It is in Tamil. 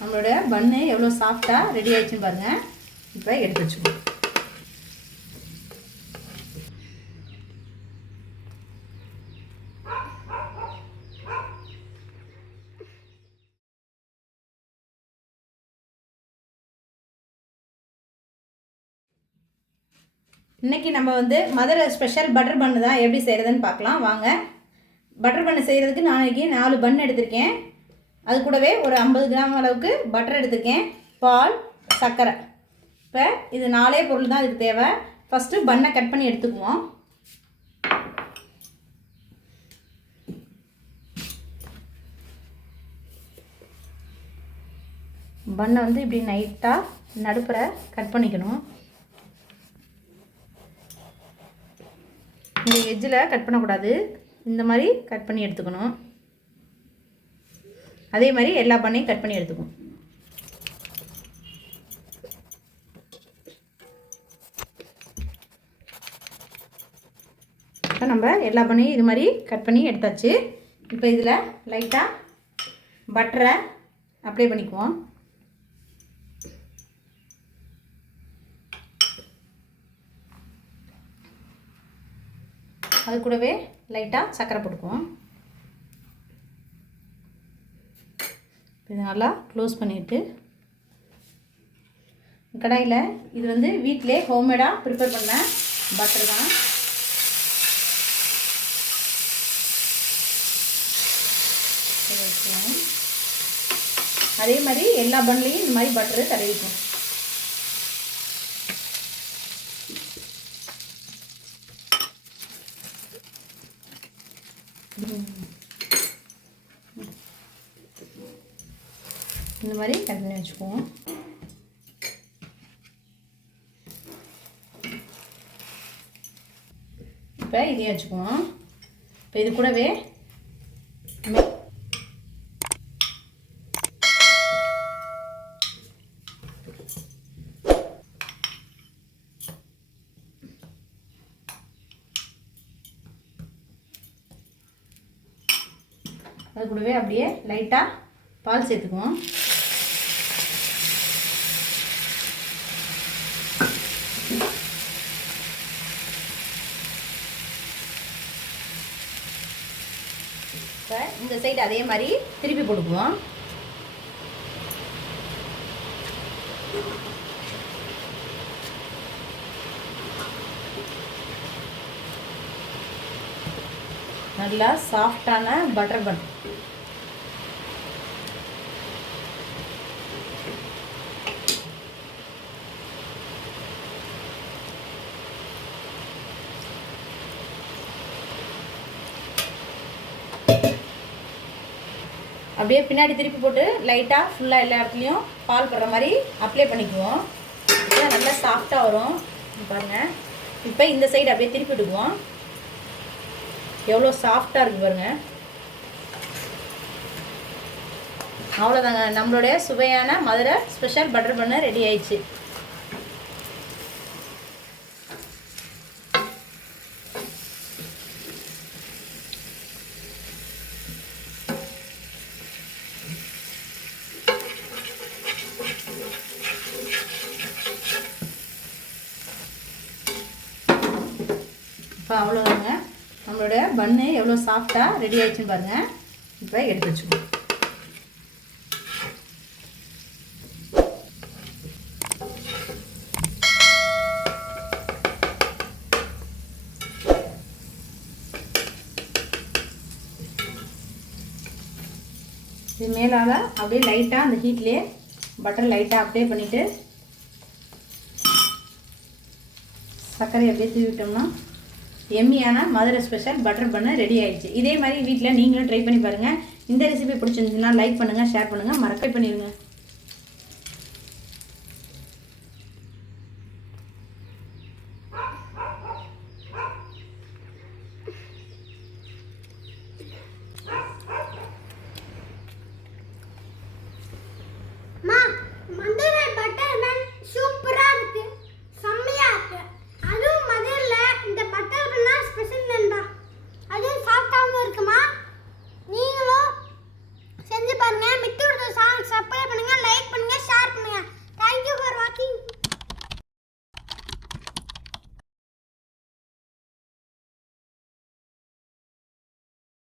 நம்மளோட பன்னு எவ்வளோ சாஃப்டாக ரெடி ஆயிடுச்சுன்னு பாருங்கள். இப்போ எடுத்து வச்சுக்கோங்க. இன்றைக்கி நம்ம மதுரை ஸ்பெஷல் பட்டர் பன்னு தான் எப்படி செய்கிறதுன்னு பார்க்கலாம் வாங்க. பட்டர் பன்னு செய்கிறதுக்கு நான் இன்றைக்கி 4 பன் எடுத்திருக்கேன். அது கூடவே ஒரு 50 கிராம் அளவுக்கு பட்டர் எடுத்திருக்கேன், பால், சர்க்கரை. இப்போ இது 4 பொருள் தான் இதுக்கு தேவை. ஃபஸ்ட்டு பன்னை கட் பண்ணி எடுத்துக்குவோம். பன்னை இப்படி நைட்டாக நடுப்புற கட் பண்ணிக்கணும். இந்த எஜ்ஜில் கட் பண்ணக்கூடாது, இந்த மாதிரி கட் பண்ணி எடுத்துக்கணும். அதே மாதிரி எல்லா பண்ணையும் கட் பண்ணி எடுத்துக்கணும். இப்போ நம்ம எல்லா பண்ணையும் இது மாதிரி கட் பண்ணி எடுத்தாச்சு. இப்போ இதில் லைட்டாக பட்டரை அப்ளை பண்ணிக்குவோம். அது கூடவே லைட்டாக சர்க்கரை போட்டுக்குவோம். இது நல்லா க்ளோஸ் பண்ணிவிட்டு கடாயில் இது வீட்டிலே ஹோம்மேடாக ப்ரிப்பேர் பண்ண பட்டர் தான். அதே மாதிரி எல்லா பன்லையும் இந்த மாதிரி பட்டரு தடவிக்கும். இந்த மாதிரி கட் பண்ணி வச்சுக்குவோம். இப்போ இதையும் வச்சுக்குவோம். இப்போ இது கூடவே அப்படியே லைட்டாக பால் சேர்த்துக்குவோம். இப்போ இந்த சைடு அதே மாதிரி திருப்பி போட்டுக்குவோம். நல்லா சாஃப்டான பட்டர் பன். அப்படியே பின்னாடி திருப்பி போட்டு லைட்டாக ஃபுல்லாக எல்லா இடத்துலையும் பால் படுற மாதிரி அப்ளை பண்ணிக்குவோம். இப்போ நல்லா சாஃப்டாக வரும் பாருங்கள். இப்போ இந்த சைடு அப்படியே திருப்பி விட்டுக்குவோம். எவ்வளோ சாஃப்டாக இருக்குது பாருங்கள். அவ்வளோதாங்க, நம்மளுடைய சுவையான மதுரை ஸ்பெஷல் பட்டர் பன்னு ரெடி ஆயிடுச்சு. இப்போ அவ்வளோதாங்க, நம்மளோட பன்னு எவ்வளோ சாஃப்டாக ரெடி ஆயிடுச்சுன்னு பாருங்கள். இப்போ எடுத்து வச்சுக்கோங்க. இது மேலால் அப்படியே லைட்டாக அந்த ஹீட்லேயே பட்டர் லைட்டாக அப்ளை பண்ணிவிட்டு சர்க்கரை அப்படியே தூவி விட்டோம்னா எம்மியான மதுரை ஸ்பெஷல் பட்டர் பன்னு ரெடி ஆயிடுச்சு. இதே மாதிரி வீட்டில் நீங்களும் ட்ரை பண்ணி பாருங்கள். இந்த ரெசிபி பிடிச்சிருந்துச்சுன்னா லைக் பண்ணுங்கள், ஷேர் பண்ணுங்கள், மறக்காம பண்ணிடுங்க.